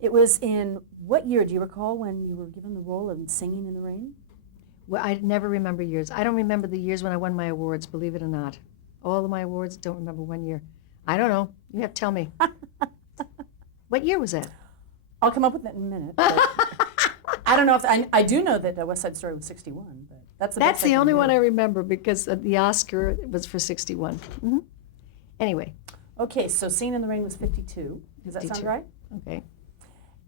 It was in what year? Do you recall when you were given the role of Singing in the Rain? Well, I never remember years. I don't remember the years when I won my awards, believe it or not. All of my awards, don't remember one year. I don't know. You have to tell me. What year was that? I'll come up with it in a minute. I don't know if I do know that West Side Story was 61, but that's the That's best the can only do. one I remember because the Oscar was for 61. Anyway, Okay, so Singing in the Rain was 52. Does that sound 52. right? Okay.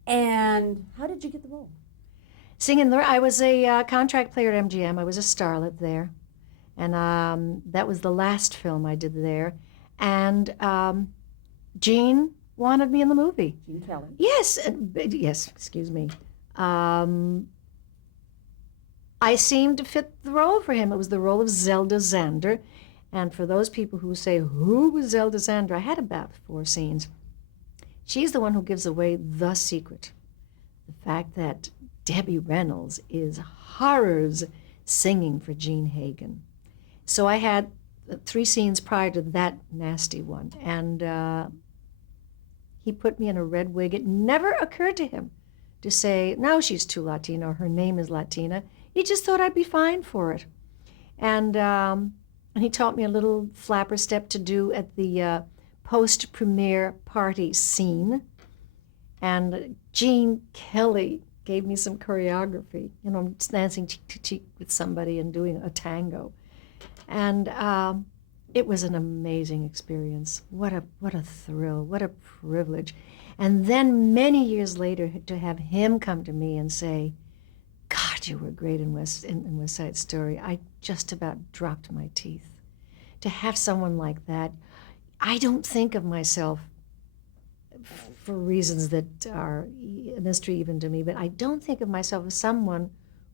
And how did you get the role? Singing, I was a contract player at MGM. I was a starlet there. And that was the last film I did there. And Gene wanted me in the movie. Gene Kelly. Yes, yes, excuse me. I seemed to fit the role for him. It was the role of Zelda Zander. And for those people who say, who was Zelda Zander? I had about 4 scenes. She's the one who gives away the secret. The fact that Debbie Reynolds is horrors singing for Gene Hagen. So I had 3 scenes prior to that nasty one. And he put me in a red wig. It never occurred to him to say, no, she's too Latina, or her name is Latina. He just thought I'd be fine for it. And he taught me a little flapper step to do at the post-premiere party scene. And Gene Kelly gave me some choreography, dancing cheek to cheek with somebody and doing a tango. And it was an amazing experience. What a thrill, what a privilege. And then many years later to have him come to me and say, God, you were great in West Side Story. I just about dropped my teeth. To have someone like that, I don't think of myself, for reasons that are a mystery even to me, but I don't think of myself as someone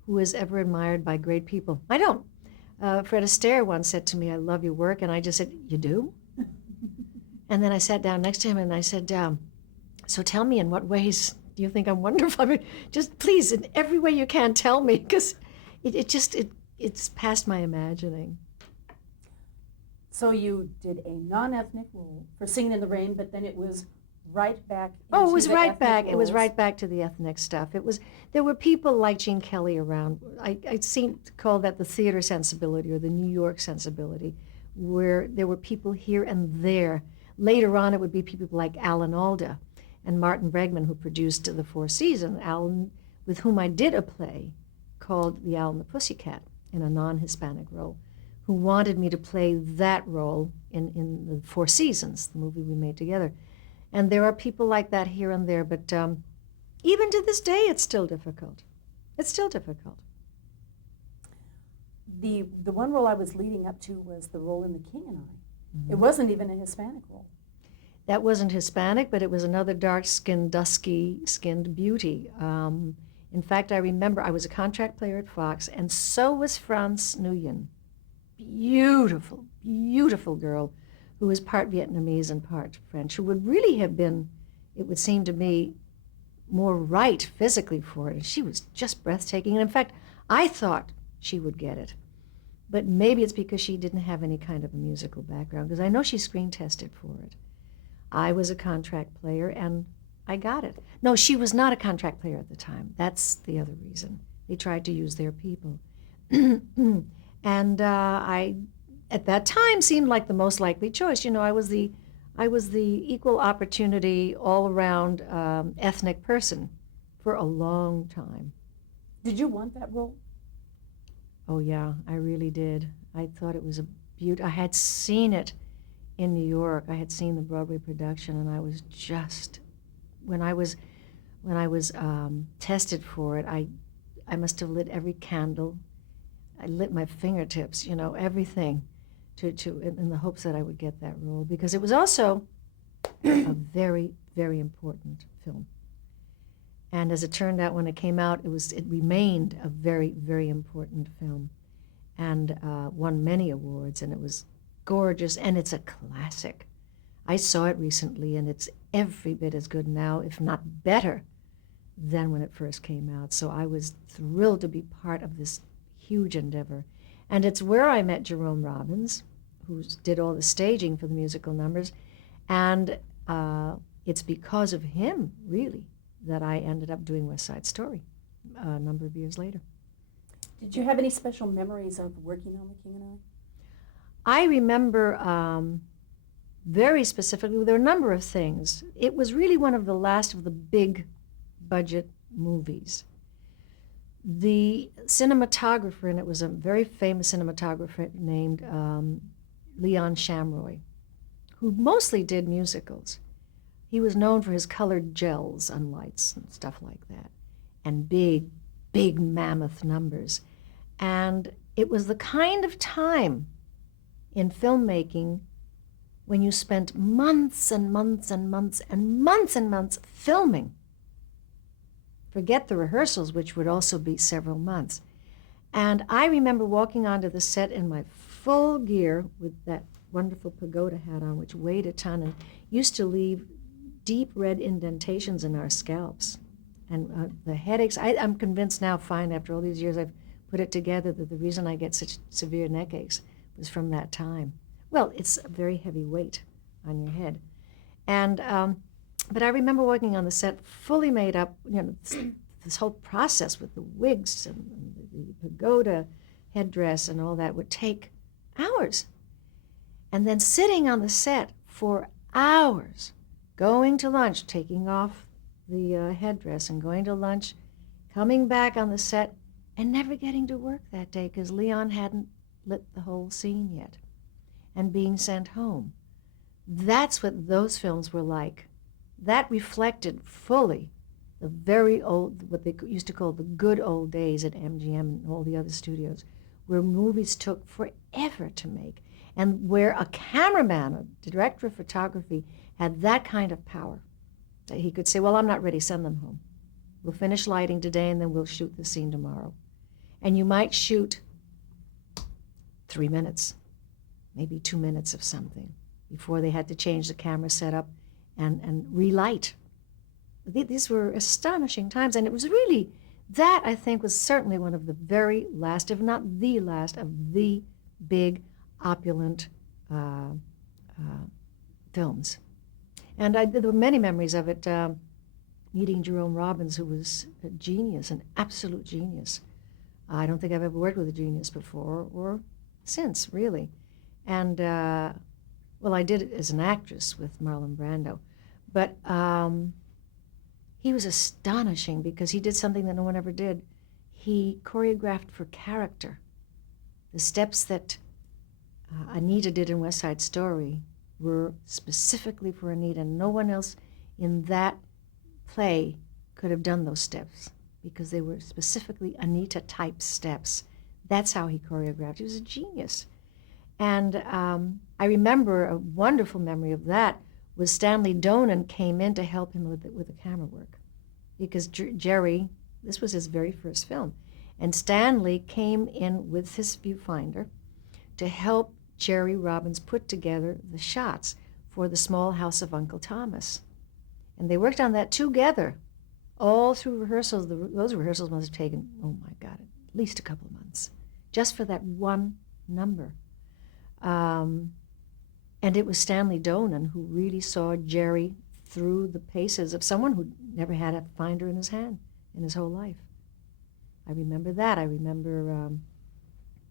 who is ever admired by great people. I don't. Fred Astaire once said to me, I love your work, and I just said, you do? And then I sat down next to him and I said, so tell me, in what ways do you think I'm wonderful? I mean, just please, in every way you can, tell me, because it's past my imagining. So you did a non-ethnic role for Singing in the Rain, but then it was right back into Oh, it was the right back. ethnic It was roles. right back to the ethnic stuff. There were people like Gene Kelly around. I seem to call that the theater sensibility or the New York sensibility, where there were people here and there. Later on, it would be people like Alan Alda and Martin Bregman, who produced the Four Seasons. Alan, with whom I did a play called The Owl and the Pussycat in a non-Hispanic role, who wanted me to play that role in the Four Seasons, the movie we made together. And there are people like that here and there, but even to this day, it's still difficult. It's still difficult. The one role I was leading up to was the role in The King and I. Mm-hmm. It wasn't even a Hispanic role. That wasn't Hispanic, but it was another dark-skinned, dusky-skinned beauty. In fact, I remember I was a contract player at Fox, and so was France Nguyen. Beautiful, beautiful girl who was part Vietnamese and part French, who would really have been, it would seem to me, more right physically for it. And she was just breathtaking. And in fact, I thought she would get it. But maybe it's because she didn't have any kind of a musical background, because I know she screen tested for it. I was a contract player, and I got it. No, she was not a contract player at the time. That's the other reason. They tried to use their people. And I, at that time, seemed like the most likely choice. I was the equal opportunity, all-around ethnic person for a long time. Did you want that role? Oh yeah, I really did. I thought it was a beauty. I had seen it in New York. I had seen the Broadway production, and I was just, when I was tested for it, I must have lit every candle. I lit my fingertips, everything, in the hopes that I would get that role, because it was also a very, very important film. And as it turned out, when it came out, it remained a very, very important film, and won many awards, and it was gorgeous, and it's a classic. I saw it recently, and it's every bit as good now, if not better, than when it first came out. So I was thrilled to be part of this huge endeavor. And it's where I met Jerome Robbins, who did all the staging for the musical numbers. And it's because of him, really, that I ended up doing West Side Story a number of years later. Did you have any special memories of working on The King and I remember very specifically, there were a number of things. It was really one of the last of the big budget movies. The cinematographer, and it was a very famous cinematographer named Leon Shamroy, who mostly did musicals. He was known for his colored gels on lights and stuff like that, and big, big mammoth numbers. And it was the kind of time in filmmaking when you spent months and months and months and months and months filming. Forget the rehearsals, which would also be several months. And I remember walking onto the set in my full gear with that wonderful pagoda hat on, which weighed a ton and used to leave deep red indentations in our scalps. And the headaches, I'm convinced now, fine, after all these years I've put it together, that the reason I get such severe neck aches was from that time. Well, it's a very heavy weight on your head. And but I remember walking on the set fully made up, this whole process with the wigs and the pagoda headdress and all that would take hours. And then sitting on the set for hours, going to lunch, taking off the headdress and going to lunch, coming back on the set, and never getting to work that day because Leon hadn't lit the whole scene yet, and being sent home. That's what those films were like. That reflected fully the very old, what they used to call the good old days at MGM and all the other studios, where movies took forever to make, and where a cameraman, a director of photography, had that kind of power that he could say, well, I'm not ready, send them home. We'll finish lighting today and then we'll shoot the scene tomorrow. And you might shoot 3 minutes, maybe 2 minutes of something before they had to change the camera setup and relight. These were astonishing times, and it was really, that I think was certainly one of the very last, if not the last, of the big, opulent films. And there were many memories of it, meeting Jerome Robbins, who was a genius, an absolute genius. I don't think I've ever worked with a genius before or since, really. And, well, I did it as an actress with Marlon Brando. But he was astonishing because he did something that no one ever did. He choreographed for character. The steps that Anita did in West Side Story were specifically for Anita. No one else in that play could have done those steps because they were specifically Anita-type steps. That's how he choreographed. He was a genius. And I remember a wonderful memory of that was Stanley Donen came in to help him with the camera work. Because Jerry, this was his very first film, and Stanley came in with his viewfinder to help Jerry Robbins put together the shots for The Small House of Uncle Thomas. And they worked on that together all through rehearsals. Those rehearsals must have taken, oh my God, at least a couple of months, just for that one number. And it was Stanley Donen who really saw Jerry through the paces of someone who never had a finder in his hand in his whole life. I remember that. I remember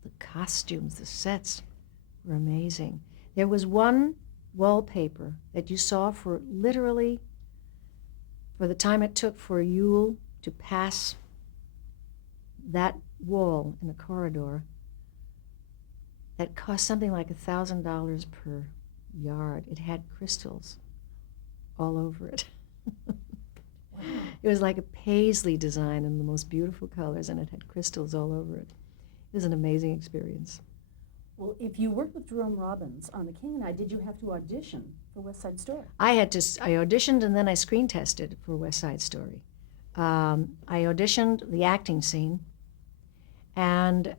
the costumes, the sets were amazing. There was one wallpaper that you saw for literally, for the time it took for Yule to pass that wall in a corridor, that cost something like $1,000 per yard. It had crystals all over it. It was like a paisley design in the most beautiful colors, and it had crystals all over it. It was an amazing experience. Well, if you worked with Jerome Robbins on The King and I, did you have to audition for West Side Story? I auditioned and then I screen tested for West Side Story. I auditioned the acting scene, and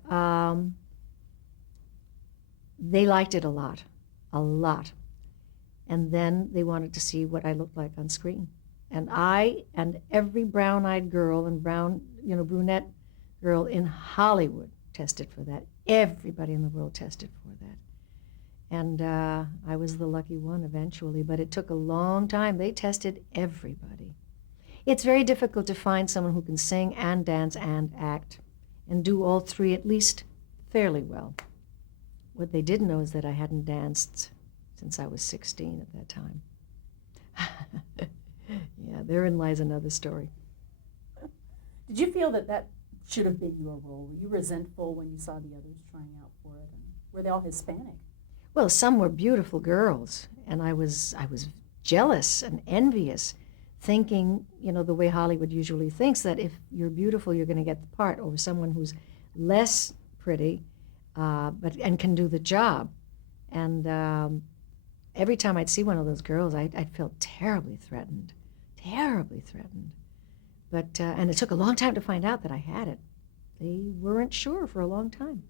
they liked it a lot. And then they wanted to see what I looked like on screen. And I and every brown-eyed girl and brunette girl in Hollywood tested for that. Everybody in the world tested for that. And I was the lucky one eventually, but it took a long time. They tested everybody. It's very difficult to find someone who can sing and dance and act and do all three at least fairly well. What they didn't know is that I hadn't danced since I was 16 at that time. Yeah, therein lies another story. Did you feel that that should have been your role? Were you resentful when you saw the others trying out for it? And were they all Hispanic? Well, some were beautiful girls, and I was jealous and envious, thinking, you know, the way Hollywood usually thinks, that if you're beautiful, you're going to get the part over someone who's less pretty, and can do the job. And every time I'd see one of those girls, I'd feel terribly threatened. But and it took a long time to find out that I had it. They weren't sure for a long time.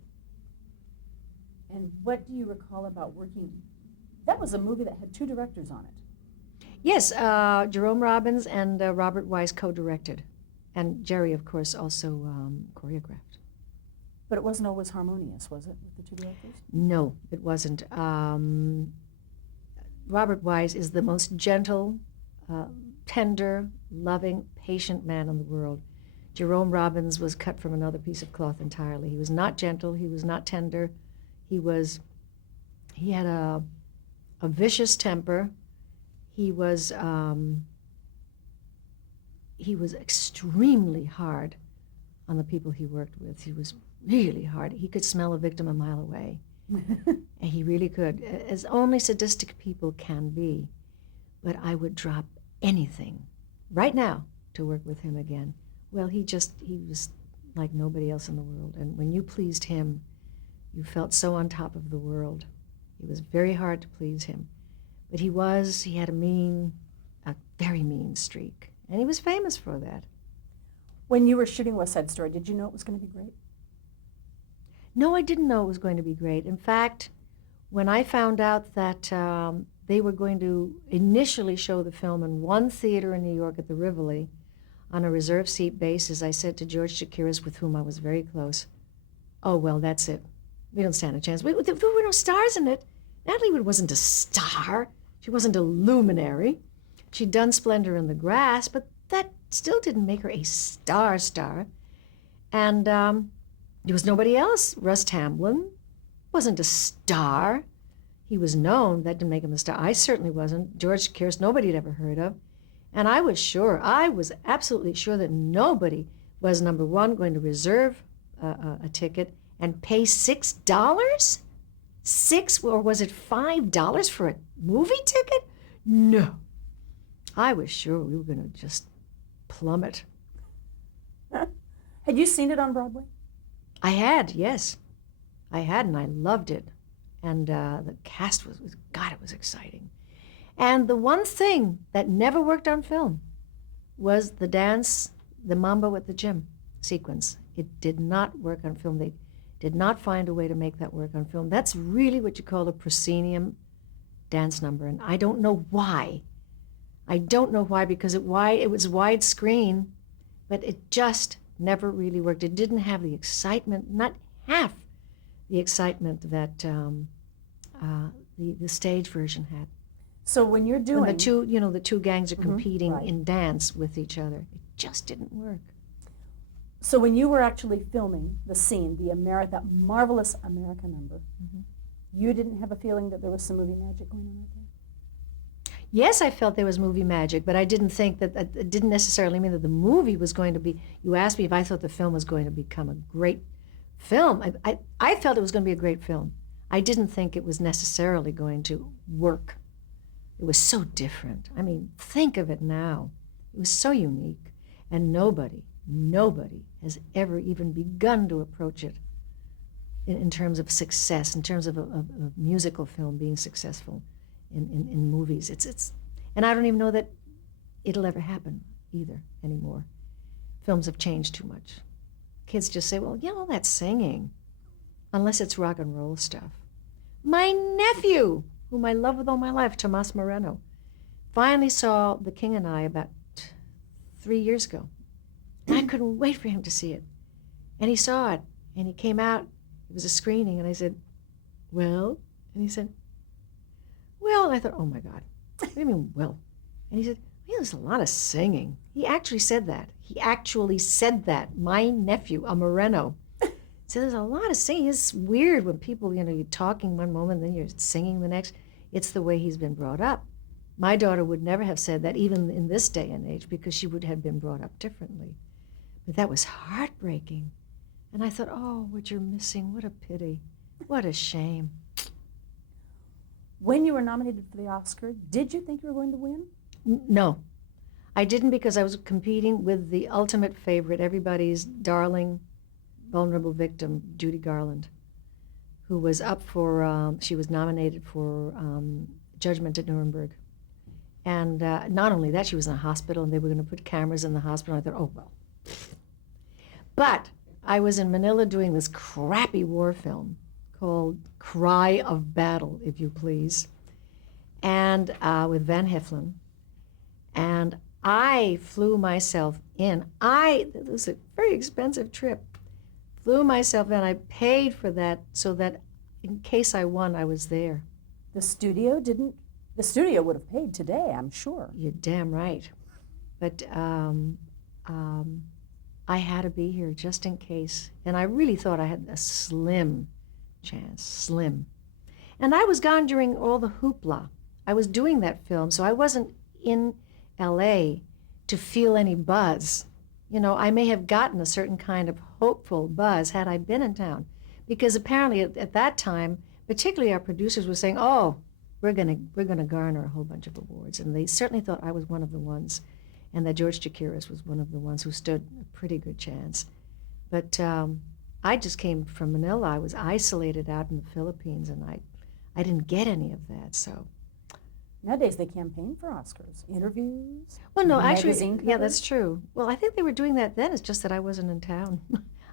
And what do you recall about working? That was a movie that had 2 directors on it. Yes, Jerome Robbins and Robert Wise co-directed. And Jerry, of course, also choreographed. But it wasn't always harmonious, was it, with the 2 directors? No, it wasn't. Robert Wise is the most gentle, tender, loving, patient man in the world. Jerome Robbins was cut from another piece of cloth entirely. He was not gentle. He was not tender. He had a vicious temper. He was extremely hard on the people he worked with. He was really hard. He could smell a victim a mile away. And he really could, as only sadistic people can be. But I would drop anything right now to work with him again. Well, he was like nobody else in the world. And when you pleased him, you felt so on top of the world. It was very hard to please him. But he had a very mean streak. And he was famous for that. When you were shooting West Side Story, did you know it was going to be great? No, I didn't know it was going to be great. In fact, when I found out that they were going to initially show the film in one theater in New York at the Rivoli on a reserved seat basis, I said to George Chakiris, with whom I was very close, "Oh, well, that's it. We don't stand a chance. There were no stars in it. Natalie Wood wasn't a star. She wasn't a luminary. She'd done Splendor in the Grass, but that still didn't make her a star. And there was nobody else. Russ Tamblyn wasn't a star. He was known. That didn't make him a star. I certainly wasn't. George Chakiris, nobody had ever heard of. And I was absolutely sure that nobody was, number one, going to reserve a ticket and pay $6? Or was it $5 for a movie ticket? No. I was sure we were going to just plummet. Had you seen it on Broadway? I had, yes. I had, and I loved it. And the cast was God, it was exciting. And the one thing that never worked on film was the dance, the mambo at the gym sequence. It did not work on film. They did not find a way to make that work on film. That's really what you call a proscenium dance number, and I don't know why. Because it was widescreen, but it just never really worked. It didn't have the excitement, not half the excitement that the stage version had. So when you're doing... When the two gangs are competing right. in dance with each other, it just didn't work. So when you were actually filming the scene, that marvelous America number, you didn't have a feeling that there was some movie magic going on right there? Yes, I felt there was movie magic, but I didn't think that it didn't necessarily mean that the movie was going to be. You asked me if I thought the film was going to become a great film. I felt it was going to be a great film. I didn't think it was necessarily going to work. It was so different. I mean, think of it now. It was so unique, and nobody has ever even begun to approach it in terms of success, in terms of a musical film being successful in movies. And I don't even know that it'll ever happen either anymore. Films have changed too much. Kids just say, well, all that singing, unless it's rock and roll stuff. My nephew, whom I love with all my life, Tomas Moreno, finally saw The King and I about 3 years ago. And I couldn't wait for him to see it. And he saw it, and he came out. It was a screening, and I said, well? And he said, well, and I thought, oh my God, what do you mean, well? And he said, there's a lot of singing. He actually said that. He actually said that. My nephew, a Moreno. So there's a lot of singing. It's weird when people, you're talking one moment, then you're singing the next. It's the way he's been brought up. My daughter would never have said that, even in this day and age, because she would have been brought up differently. But that was heartbreaking. And I thought, oh, what you're missing, what a pity. What a shame. When you were nominated for the Oscar, did you think you were going to win? No. I didn't, because I was competing with the ultimate favorite, everybody's darling, vulnerable victim, Judy Garland, who was up for, she was nominated for Judgment at Nuremberg. And not only that, she was in a hospital, and they were going to put cameras in the hospital. I thought, oh, well. But I was in Manila doing this crappy war film called Cry of Battle, if you please, and with Van Heflin. And I flew myself in. It was a very expensive trip. Flew myself in. I paid for that so that in case I won, I was there. The studio would have paid today, I'm sure. You're damn right. But I had to be here just in case. And I really thought I had a slim chance, slim. And I was gone during all the hoopla. I was doing that film, so I wasn't in L.A. to feel any buzz. I may have gotten a certain kind of hopeful buzz had I been in town. Because apparently at that time, particularly our producers were saying, oh, we're gonna garner a whole bunch of awards. And they certainly thought I was one of the ones, and that George Chakiris was one of the ones who stood a pretty good chance. But I just came from Manila. I was isolated out in the Philippines, and I didn't get any of that, so. Nowadays they campaign for Oscars, interviews. Well, no, magazine actually, covers. Yeah, that's true. Well, I think they were doing that then. It's just that I wasn't in town.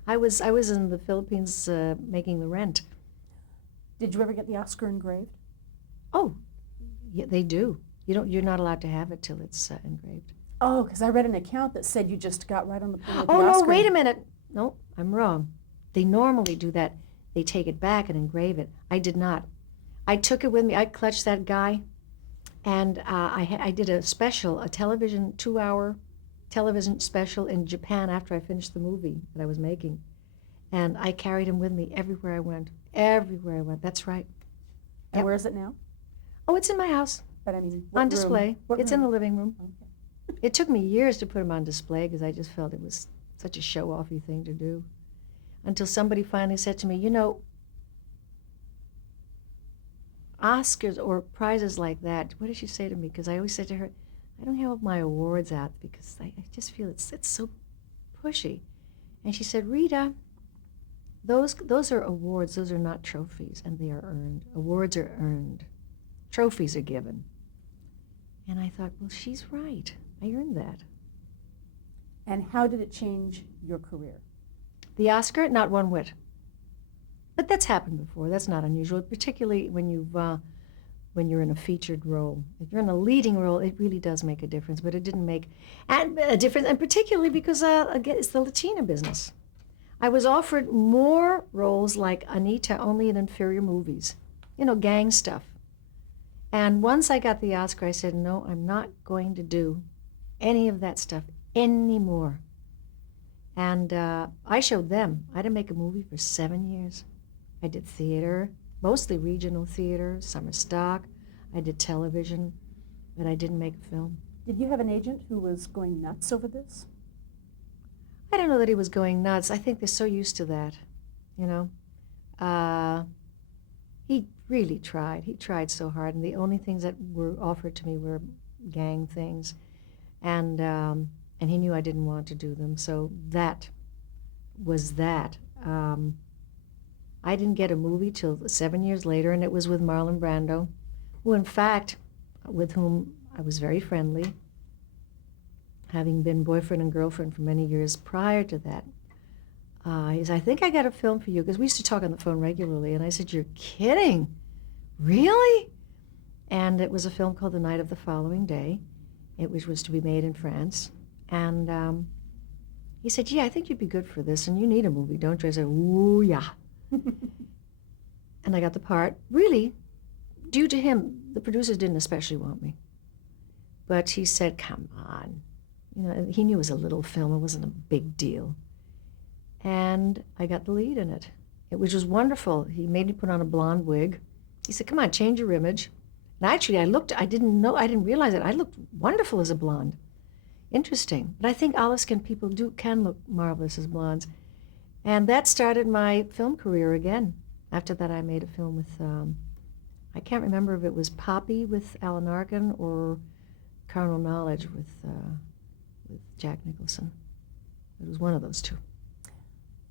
I was in the Philippines making The Rent. Did you ever get the Oscar engraved? Oh, yeah, they do. You're not allowed to have it till it's engraved. Oh, because I read an account that said you just got right on the point of the Oh, Oscar. no, wait a minute. No, I'm wrong. They normally do that. They take it back and engrave it. I did not. I took it with me. I clutched that guy, and I did a 2-hour television special in Japan after I finished the movie that I was making. And I carried him with me everywhere I went. Everywhere I went. That's right. And Yep. where is it now? Oh, it's in my house. But I mean, On display. It's in the living room. Okay. It took me years to put him on display because I just felt it was such a show-offy thing to do. Until somebody finally said to me, Oscars or prizes like that, what did she say to me? Because I always said to her, I don't have my awards out because I just feel it's so pushy. And she said, Rita, those are awards, those are not trophies, and they are earned. Awards are earned. Trophies are given. And I thought, well, she's right. I earned that. And how did it change your career? The Oscar, not one whit. But that's happened before. That's not unusual, particularly when you're in a featured role. If you're in a leading role, it really does make a difference. But it didn't make a difference, and particularly because again, it's the Latina business. I was offered more roles like Anita, only in inferior movies, gang stuff. And once I got the Oscar, I said, no, I'm not going to do any of that stuff anymore. And I showed them. I didn't make a movie for 7 years. I did theater, mostly regional theater, summer stock. I did television, but I didn't make a film. Did you have an agent who was going nuts over this? I don't know that he was going nuts. I think they're so used to that, He really tried. He tried so hard, and the only things that were offered to me were gang things, and he knew I didn't want to do them. So that was that. I didn't get a movie till 7 years later, and it was with Marlon Brando, who, in fact, with whom I was very friendly, having been boyfriend and girlfriend for many years prior to that. He said, I think I got a film for you, because we used to talk on the phone regularly, and I said, you're kidding? Really? And it was a film called The Night of the Following Day. It was to be made in France. And he said, yeah, I think you'd be good for this, and you need a movie, don't you? I said, ooh, yeah. And I got the part. Really, due to him, the producers didn't especially want me. But he said, come on, You know, he knew it was a little film. It wasn't a big deal. And I got the lead in it, which was wonderful. He made me put on a blonde wig. He said, come on, change your image. And actually, I didn't realize it. I looked wonderful as a blonde. Interesting. But I think olive-skinned people can look marvelous as blondes. And that started my film career again. After that, I made a film with, I can't remember if it was Poppy with Alan Arkin or Carnal Knowledge with Jack Nicholson. It was one of those two.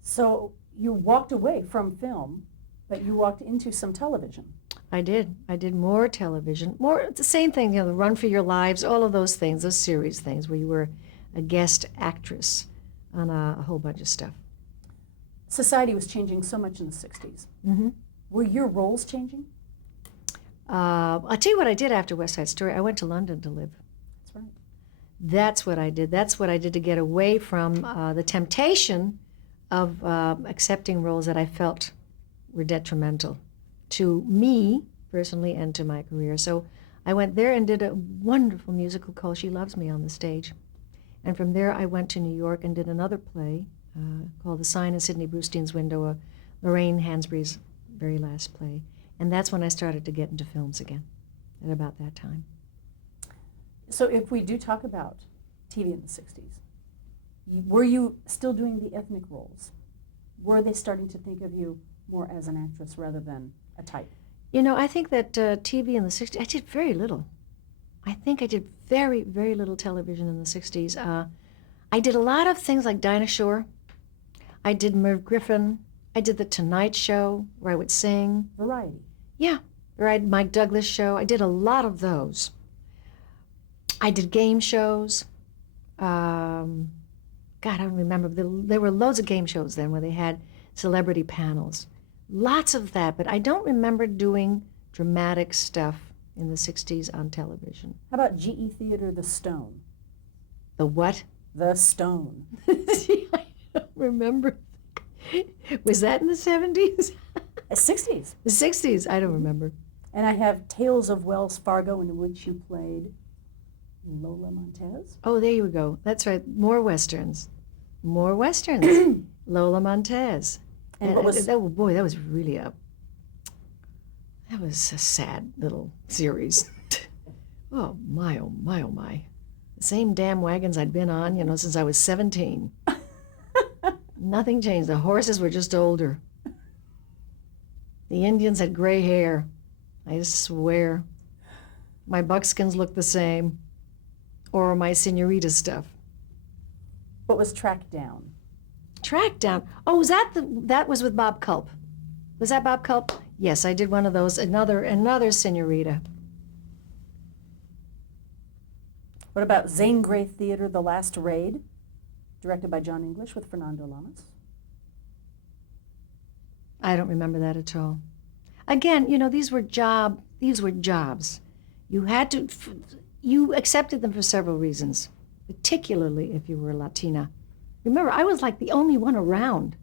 So you walked away from film, but you walked into some television. I did. I did more television. More, the same thing, The Run for Your Lives, all of those things, those series things where you were a guest actress on a whole bunch of stuff. Society was changing so much in the 60s. Mm-hmm. Were your roles changing? I'll tell you what I did after West Side Story. I went to London to live. That's right. That's what I did. That's what I did to get away from the temptation of accepting roles that I felt were detrimental to me personally and to my career. So I went there and did a wonderful musical called She Loves Me on the stage. And from there I went to New York and did another play called The Sign in Sidney Brustein's Window, Lorraine Hansberry's very last play. And that's when I started to get into films again, at about that time. So if we do talk about TV in the 60s, were you still doing the ethnic roles? Were they starting to think of you more as an actress rather than a type? You know, I think that TV in the 60s, I did very little. I think I did very, very little television in the 60s. I did a lot of things like Dinah Shore. I did Merv Griffin. I did The Tonight Show, where I would sing. Variety. Yeah, or I had Mike Douglas show. I did a lot of those. I did game shows. God, I don't remember. There were loads of game shows then where they had celebrity panels. Lots of that, but I don't remember doing dramatic stuff in the 60s on television. How about GE Theater, The Stone? The what? The Stone. See, I don't remember. Was that in the 70s? 60s. The 60s, I don't remember. And I have Tales of Wells Fargo, in which you played Lola Montez. Oh, there you go. That's right. More Westerns. More Westerns. Lola Montez. And what was... that was really that was a sad little series. Oh, my, oh, my, oh, my. The same damn wagons I'd been on, since I was 17. Nothing changed. The horses were just older. The Indians had gray hair. I swear. My buckskins looked the same. Or my senorita stuff. What was Tracked Down? Tracked Down. Oh, was that was with Bob Culp. Was that Bob Culp? Yes, I did one of those. Another senorita. What about Zane Grey Theater, The Last Raid, directed by John English with Fernando Lamas? I don't remember that at all. Again, these were jobs. You accepted them for several reasons, particularly if you were Latina. Remember, I was like the only one around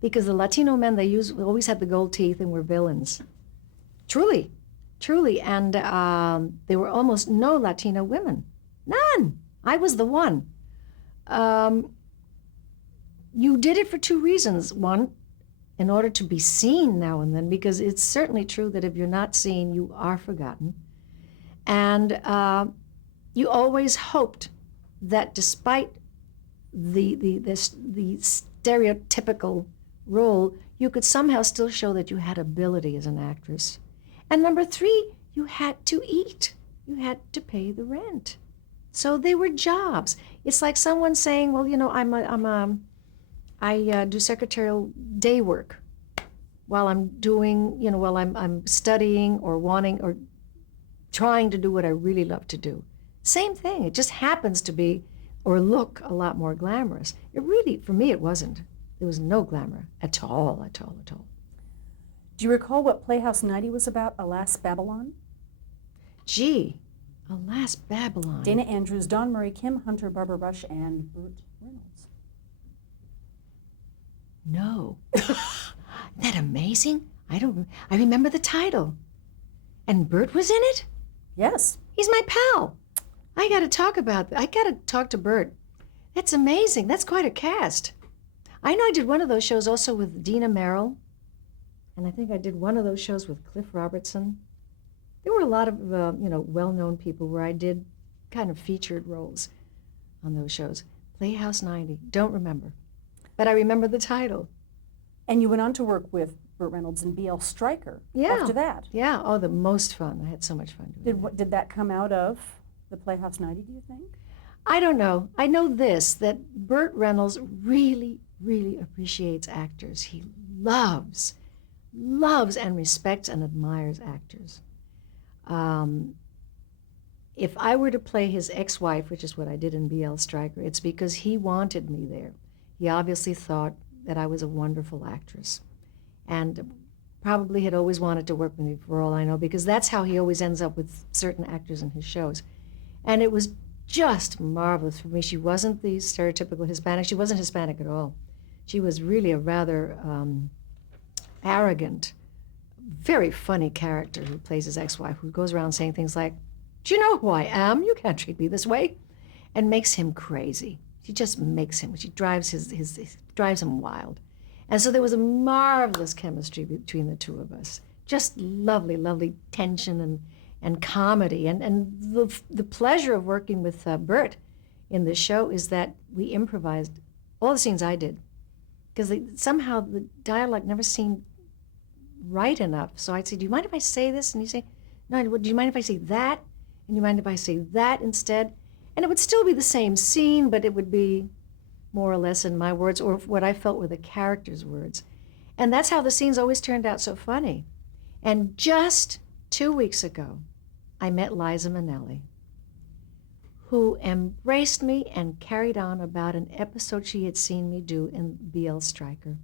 because the Latino men always had the gold teeth and were villains. Truly. And there were almost no Latina women. None. I was the one. You did it for two reasons. One, in order to be seen now and then, because it's certainly true that if you're not seen, you are forgotten. And you always hoped that despite the stereotypical role, you could somehow still show that you had ability as an actress. And number three, you had to eat. You had to pay the rent. So they were jobs. It's like someone saying, well, I do secretarial day work while I'm doing, while I'm studying or wanting or trying to do what I really love to do. Same thing. It just happens to be or look a lot more glamorous. It really, for me, it wasn't. There was no glamour at all. Do you recall what Playhouse 90 was about, Alas, Babylon? Gee, Alas, Babylon. Dana Andrews, Don Murray, Kim Hunter, Barbara Rush, and Burt Reynolds. No. Isn't that amazing? I remember the title. And Burt was in it? Yes. He's my pal. I got to talk about that. I got to talk to Bert. That's amazing. That's quite a cast. I know I did one of those shows also with Dina Merrill, and I think I did one of those shows with Cliff Robertson. There were a lot of, well-known people where I did kind of featured roles on those shows. Playhouse 90, don't remember. But I remember the title. And you went on to work with Burt Reynolds and B.L. Stryker after that. Yeah, oh, the most fun. I had so much fun doing that. Did that come out of the Playhouse 90, do you think? I don't know. I know this, that Burt Reynolds really, really appreciates actors. He loves and respects and admires actors. If I were to play his ex-wife, which is what I did in B.L. Stryker, it's because he wanted me there. He obviously thought that I was a wonderful actress and probably had always wanted to work with me, for all I know, because that's how he always ends up with certain actors in his shows. And it was just marvelous for me. She wasn't the stereotypical Hispanic. She wasn't Hispanic at all. She was really a rather arrogant, very funny character who plays his ex-wife, who goes around saying things like, "Do you know who I am? You can't treat me this way," and makes him crazy. She just makes him. She drives drives him wild. And so there was a marvelous chemistry between the two of us. Just lovely, lovely tension and comedy. And the pleasure of working with Bert in this show is that we improvised all the scenes I did, because somehow the dialogue never seemed right enough. So I'd say, "Do you mind if I say this?" And he'd say, "No, do you mind if I say that? And you mind if I say that instead?" And it would still be the same scene, but it would be more or less in my words or what I felt were the character's words. And that's how the scenes always turned out so funny. And just 2 weeks ago, I met Liza Minnelli, who embraced me and carried on about an episode she had seen me do in B.L. Stryker.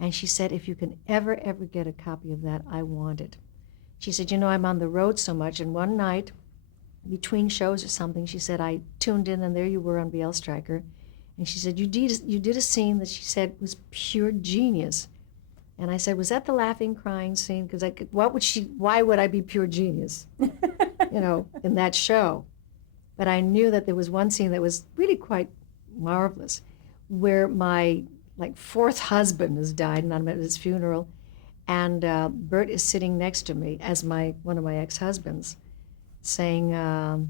And she said, "If you can ever get a copy of that, I want it." She said, "I'm on the road so much, and one night, between shows or something," she said, "I tuned in, and there you were on B.L. Stryker." And she said, you did a scene that she said was pure genius." And I said, "Was that the laughing, crying scene? Because why would I be pure genius, in that show?" But I knew that there was one scene that was really quite marvelous, where my fourth husband has died, and I'm at his funeral, and Bert is sitting next to me as one of my ex-husbands, saying, "You're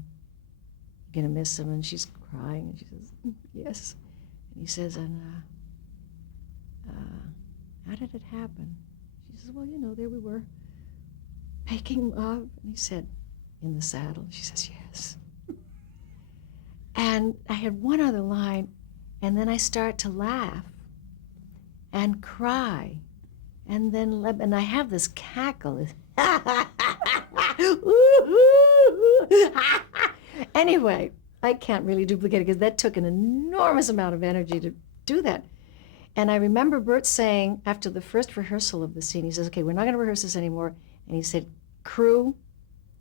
gonna miss him," and she's crying, and she says, "Yes." And he says, "And how did it happen?" She says, "Well, there we were, making love." And he said, "In the saddle?" She says, "Yes." And I had one other line, and then I start to laugh and cry, and I have this cackle. Anyway, I can't really duplicate it because that took an enormous amount of energy to do that. And I remember Bert saying after the first rehearsal of the scene, he says, "Okay, we're not going to rehearse this anymore." And he said, "Crew,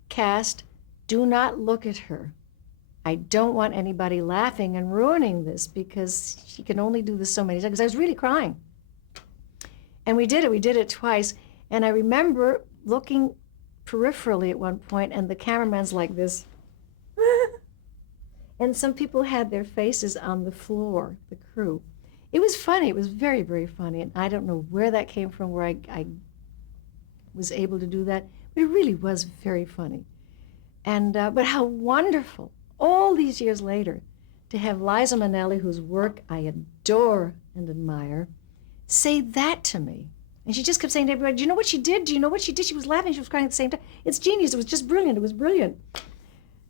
cast, do not look at her. I don't want anybody laughing and ruining this because she can only do this so many times." Because I was really crying. And we did it twice. And I remember looking peripherally at one point, and the cameraman's like this. And some people had their faces on the floor, the crew. It was funny. It was very, very funny. And I don't know where that came from, where I was able to do that. But it really was very funny. And but how wonderful, all these years later, to have Liza Minnelli, whose work I adore and admire, say that to me. And she just kept saying to everybody, "Do you know what she did? Do you know what she did?" She was laughing. She was crying at the same time. "It's genius. It was just brilliant. It was brilliant." It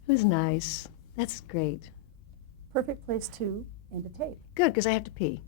was nice. That's great. Perfect place to end a tape. Good, because I have to pee.